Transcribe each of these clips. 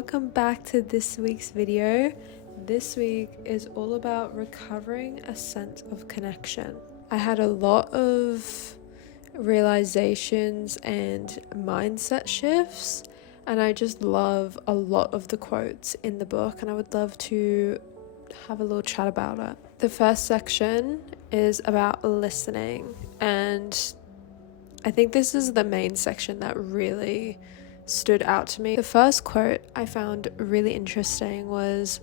welcome back to this week's video. This week is all about recovering a sense of connection. I had a lot of realizations and mindset shifts, and I just love a lot of the quotes in the book, and I would love to have a little chat about it. The first section is about listening, and I think this is the main section that really stood out to me. The first quote I found really interesting was,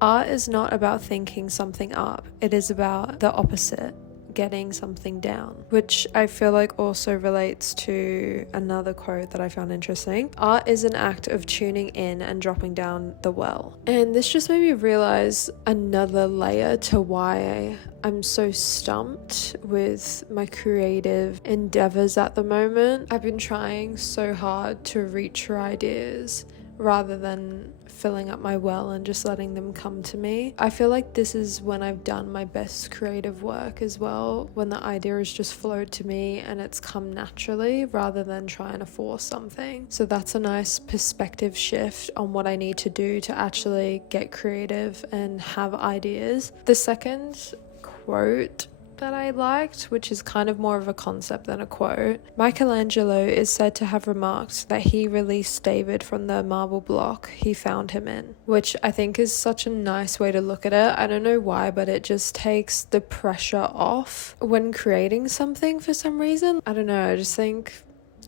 "Art is not about thinking something up, it is about the opposite, getting something down," which I feel like also relates to another quote that I found interesting. "Art is an act of tuning in and dropping down the well." And this just made me realize another layer to why I'm so stumped with my creative endeavors at the moment. I've been trying so hard to reach for ideas rather than filling up my well and just letting them come to me. I feel like this is when I've done my best creative work as well, when the idea has just flowed to me and it's come naturally rather than trying to force something. So that's a nice perspective shift on what I need to do to actually get creative and have ideas. The second quote that I liked, which is kind of more of a concept than a quote. Michelangelo is said to have remarked that he released David from the marble block he found him in, which I think is such a nice way to look at it. I don't know why, but it just takes the pressure off when creating something for some reason. I don't know, I just think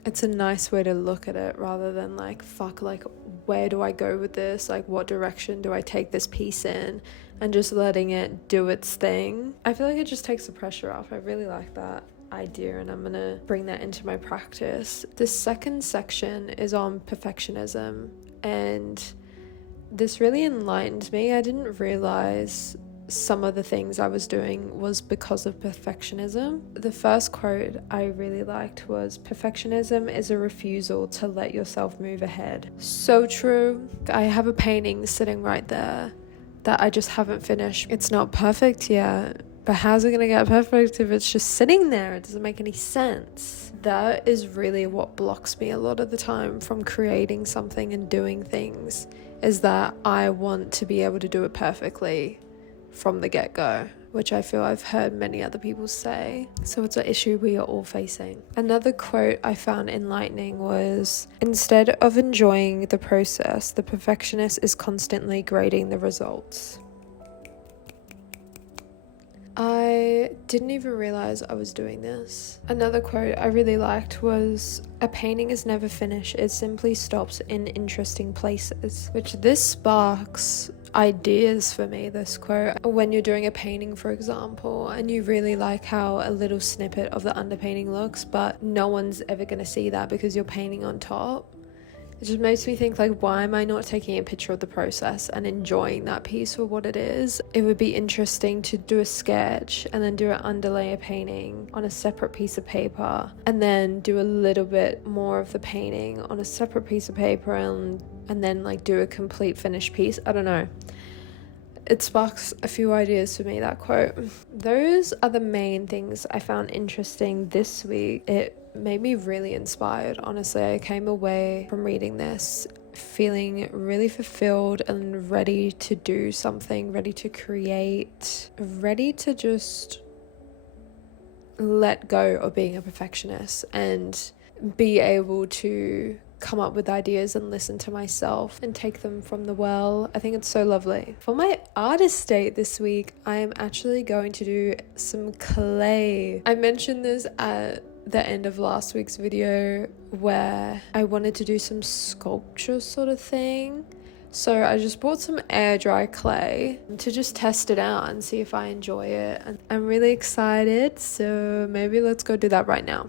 it's a nice way to look at it rather than like, fuck, like, where do I go with this? Like, what direction do I take this piece in? And just letting it do its thing. I feel like it just takes the pressure off. I really like that idea, and I'm gonna bring that into my practice. The second section is on perfectionism, and this really enlightened me. I didn't realize some of the things I was doing was because of perfectionism. The first quote I really liked was, "Perfectionism is a refusal to let yourself move ahead." So true. I have a painting sitting right there that I just haven't finished. It's not perfect yet, but how's it gonna get perfect if it's just sitting there? It doesn't make any sense. That is really what blocks me a lot of the time from creating something and doing things, is that I want to be able to do it perfectly from the get-go, which I feel I've heard many other people say. So it's an issue we are all facing. Another quote I found enlightening was, "Instead of enjoying the process, the perfectionist is constantly grading the results." I didn't even realize I was doing this. Another quote I really liked was, "A painting is never finished, it simply stops in interesting places," which this sparks ideas for me, this quote. When you're doing a painting, for example, and you really like how a little snippet of the underpainting looks, but no one's ever going to see that because you're painting on top. It just makes me think, like, why am I not taking a picture of the process and enjoying that piece for what it is? It would be interesting to do a sketch and then do an underlay of painting on a separate piece of paper, and then do a little bit more of the painting on a separate piece of paper, and then like do a complete finished piece. I don't know. It sparks a few ideas for me, that quote. Those are the main things I found interesting this week. It made me really inspired, honestly. I came away from reading this feeling really fulfilled and ready to do something, ready to create, ready to just let go of being a perfectionist and be able to come up with ideas and listen to myself and take them from the well. I think it's so lovely. For my artist date this week, I am actually going to do some clay. I mentioned this at the end of last week's video where I wanted to do some sculpture sort of thing. So I just bought some air dry clay to just test it out and see if I enjoy it. And I'm really excited, so maybe let's go do that right now.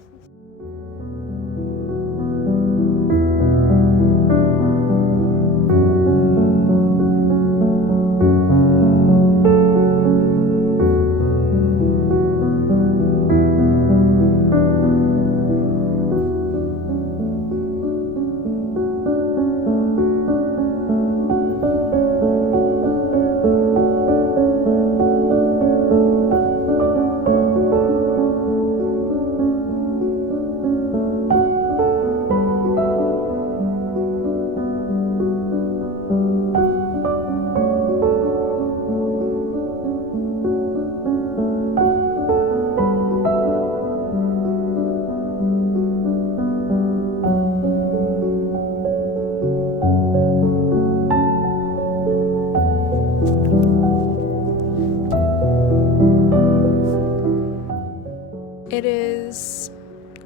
was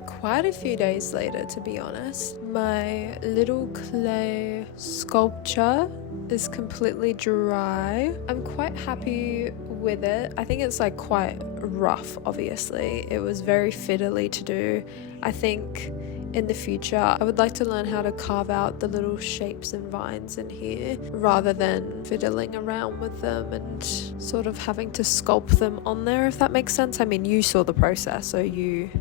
quite a few days later, to be honest. My little clay sculpture is completely dry. I'm quite happy with it. I think it's like quite rough, obviously. It was very fiddly to do. I think in the future I would like to learn how to carve out the little shapes and vines in here rather than fiddling around with them and sort of having to sculpt them on there, if that makes sense. I mean, you saw the process, so you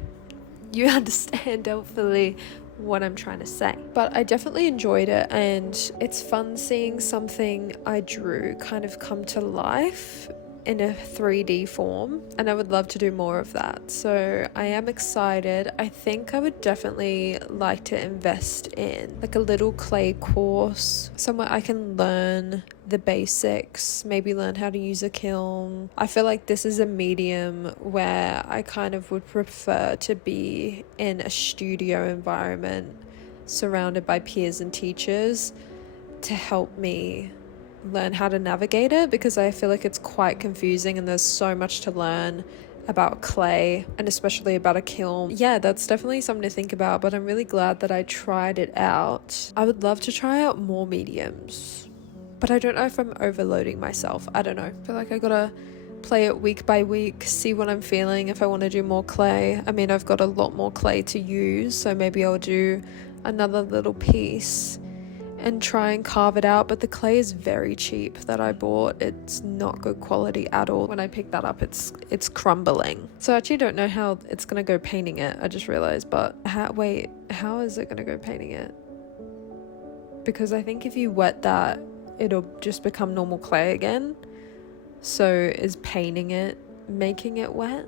understand hopefully what I'm trying to say. But I definitely enjoyed it, and it's fun seeing something I drew kind of come to life in a 3D form, and I would love to do more of that. So I am excited. I think I would definitely like to invest in like a little clay course somewhere I can learn the basics, maybe learn how to use a kiln. I feel like this is a medium where I kind of would prefer to be in a studio environment surrounded by peers and teachers to help me learn how to navigate it, because I feel like it's quite confusing and there's so much to learn about clay and especially about a kiln. Yeah, that's definitely something to think about, but I'm really glad that I tried it out. I would love to try out more mediums, but I don't know if I'm overloading myself. I don't know. I feel like I gotta play it week by week, see what I'm feeling, if I want to do more clay. I mean, I've got a lot more clay to use, so maybe I'll do another little piece and try and carve it out. But the clay is very cheap that I bought. It's not good quality at all. When I pick that up, it's crumbling. So I actually don't know how it's gonna go painting it. I just realized. But how is it gonna go painting it? Because I think if you wet that, it'll just become normal clay again. So is painting it making it wet?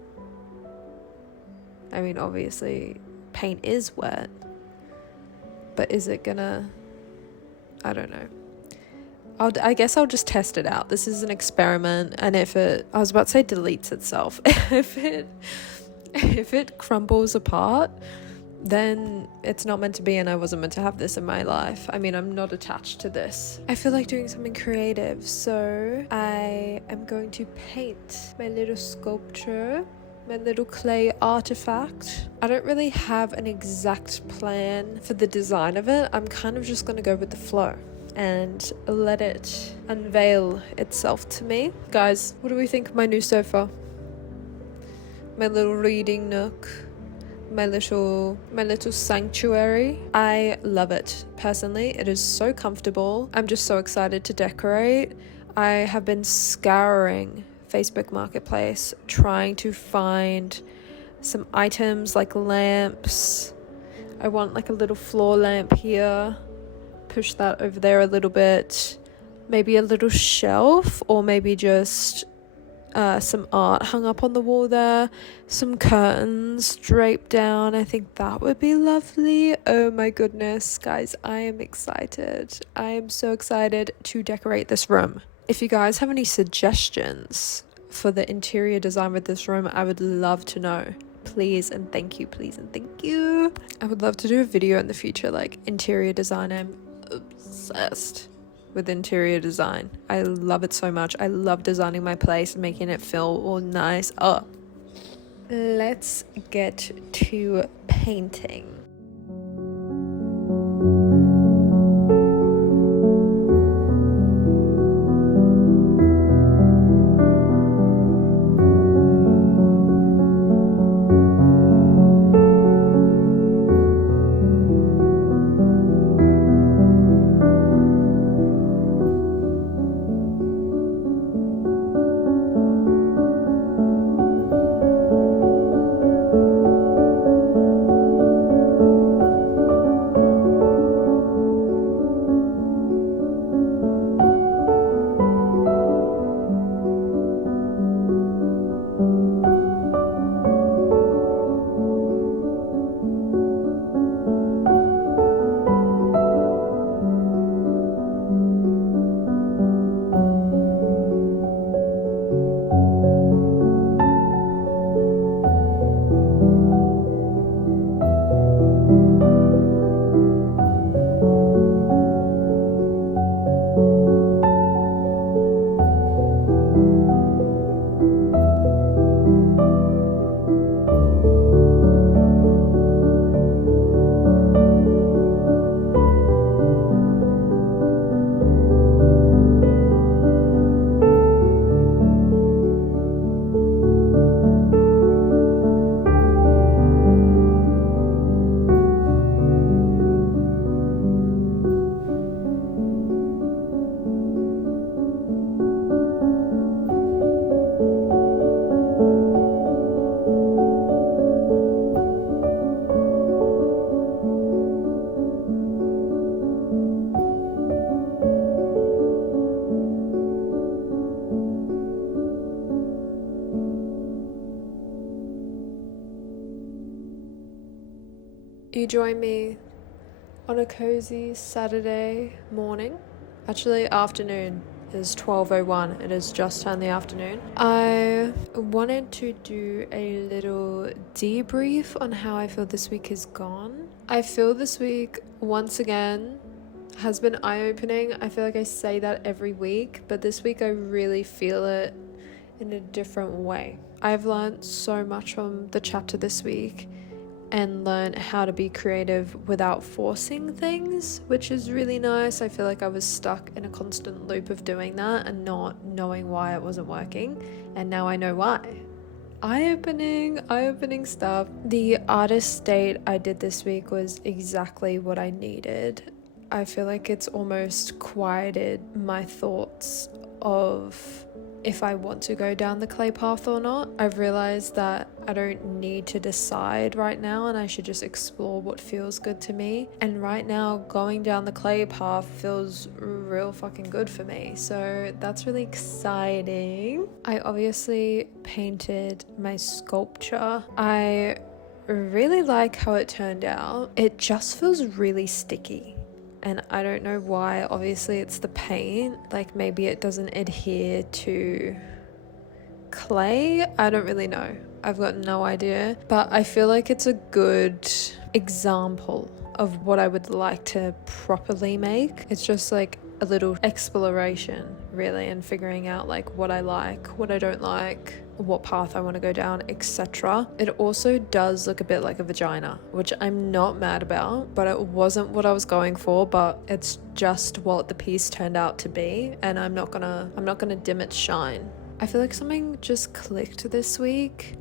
I mean, obviously paint is wet, but is it gonna, I don't know. I guess I'll just test it out. This is an experiment, and if it, I was about to say deletes itself, if it crumbles apart, then it's not meant to be, and I wasn't meant to have this in my life. I mean, I'm not attached to this. I feel like doing something creative, so I am going to paint my little sculpture, my little clay artifact. I don't really have an exact plan for the design of it. I'm kind of just going to go with the flow and let it unveil itself to me. Guys, what do we think of my new sofa? My little reading nook, my little sanctuary. I love it. Personally, it is so comfortable. I'm just so excited to decorate. I have been scouring Facebook Marketplace trying to find some items like lamps. I want like a little floor lamp here, push that over there a little bit, maybe a little shelf, or maybe just some art hung up on the wall there, some curtains draped down. I think that would be lovely. Oh my goodness, guys, I am excited. I am so excited to decorate this room. If you guys have any suggestions for the interior design with this room, I would love to know. Please and thank you, please and thank you. I would love to do a video in the future, like interior design. I'm obsessed with interior design. I love it so much. I love designing my place and making it feel all nice. Oh, let's get to painting. join me on a cozy Saturday morning, actually afternoon. Is 12:01. It is just turned the afternoon. I wanted to do a little debrief on how I feel this week has gone. I feel this week, once again, has been eye-opening. I feel like I say that every week, but this week I really feel it in a different way. I've learned so much from the chapter this week and learn how to be creative without forcing things, which is really nice. I feel like I was stuck in a constant loop of doing that and not knowing why it wasn't working, and now I know why. Eye-opening stuff. The artist date I did this week was exactly what I needed. I feel like it's almost quieted my thoughts of if I want to go down the clay path or not. I've realized that I don't need to decide right now, and I should just explore what feels good to me. And right now, going down the clay path feels real fucking good for me. So that's really exciting. I obviously painted my sculpture. I really like how it turned out. It just feels really sticky. And I don't know why. Obviously it's the paint, like maybe it doesn't adhere to clay. I don't really know. I've got no idea, but I feel like it's a good example of what I would like to properly make. It's just like a little exploration really, and figuring out like what I like, what I don't like, what path I want to go down, etc. It also does look a bit like a vagina, which I'm not mad about, but it wasn't what I was going for, but it's just what the piece turned out to be, and I'm not gonna dim its shine. I feel like something just clicked this week,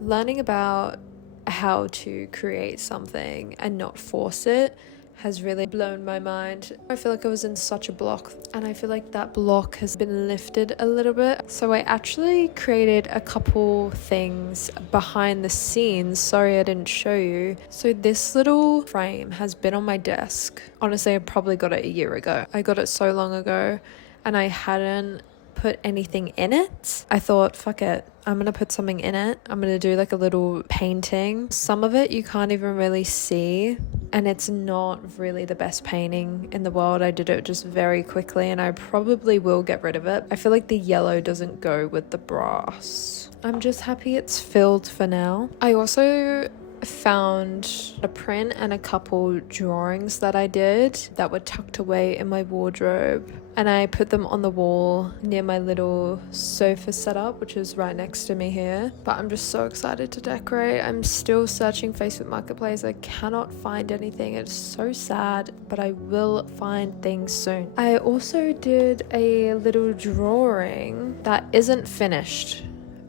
learning about how to create something and not force it has really blown my mind. I feel like I was in such a block, and I feel like that block has been lifted a little bit. So I actually created a couple things behind the scenes. Sorry I didn't show you. So this little frame has been on my desk. Honestly, I probably got it a year ago. I got it so long ago and I hadn't put anything in it. I thought, fuck it, I'm gonna put something in it. I'm gonna do like a little painting. Some of it you can't even really see, and it's not really the best painting in the world. I did it just very quickly, and I probably will get rid of it. I feel like the yellow doesn't go with the brass. I'm just happy it's filled for now. I also found a print and a couple drawings that I did that were tucked away in my wardrobe, and I put them on the wall near my little sofa setup, which is right next to me here. But I'm just so excited to decorate. I'm still searching Facebook Marketplace. I cannot find anything. It's so sad, but I will find things soon. I also did a little drawing that isn't finished,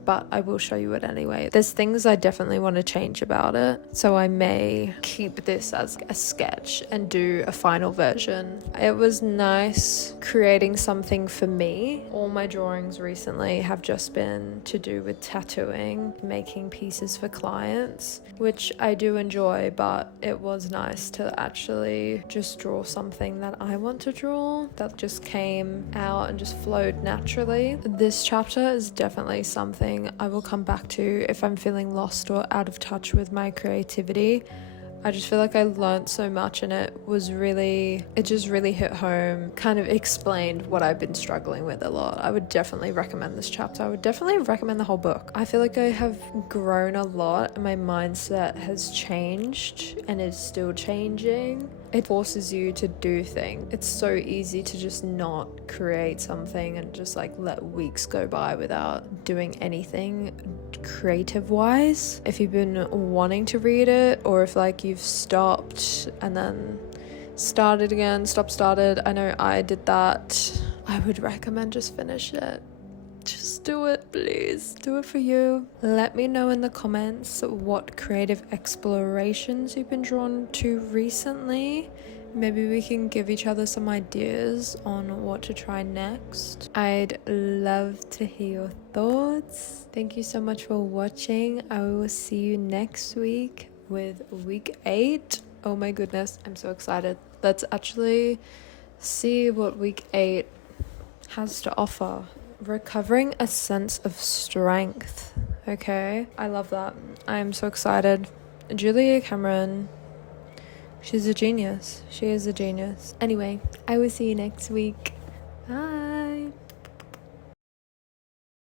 but I will show you it anyway. There's things I definitely want to change about it, so I may keep this as a sketch and do a final version. It was nice creating something for me. All my drawings recently have just been to do with tattooing, making pieces for clients, which I do enjoy, but it was nice to actually just draw something that I want to draw that just came out and just flowed naturally. This chapter is definitely something I will come back to if I'm feeling lost or out of touch with my creativity. I just feel like I learned so much, and it just really hit home, kind of explained what I've been struggling with a lot. I would definitely recommend this chapter. I would definitely recommend the whole book. I feel like I have grown a lot, and my mindset has changed and is still changing. It forces you to do things. It's so easy to just not create something and just like let weeks go by without doing anything creative wise. If you've been wanting to read it, or if like you've stopped and then started again, started, I know I did that, I would recommend just finish it. Just do it, please. Do it for you. Let me know in the comments what creative explorations you've been drawn to recently. Maybe we can give each other some ideas on what to try next. I'd love to hear your thoughts. Thank you so much for watching. I will see you next week with week 8. Oh my goodness, I'm so excited. Let's actually see what week 8 has to offer. Recovering a sense of strength. Okay, I love that. I am so excited. Julia Cameron, She's a genius. She is a genius. Anyway, I will see you next week. Bye.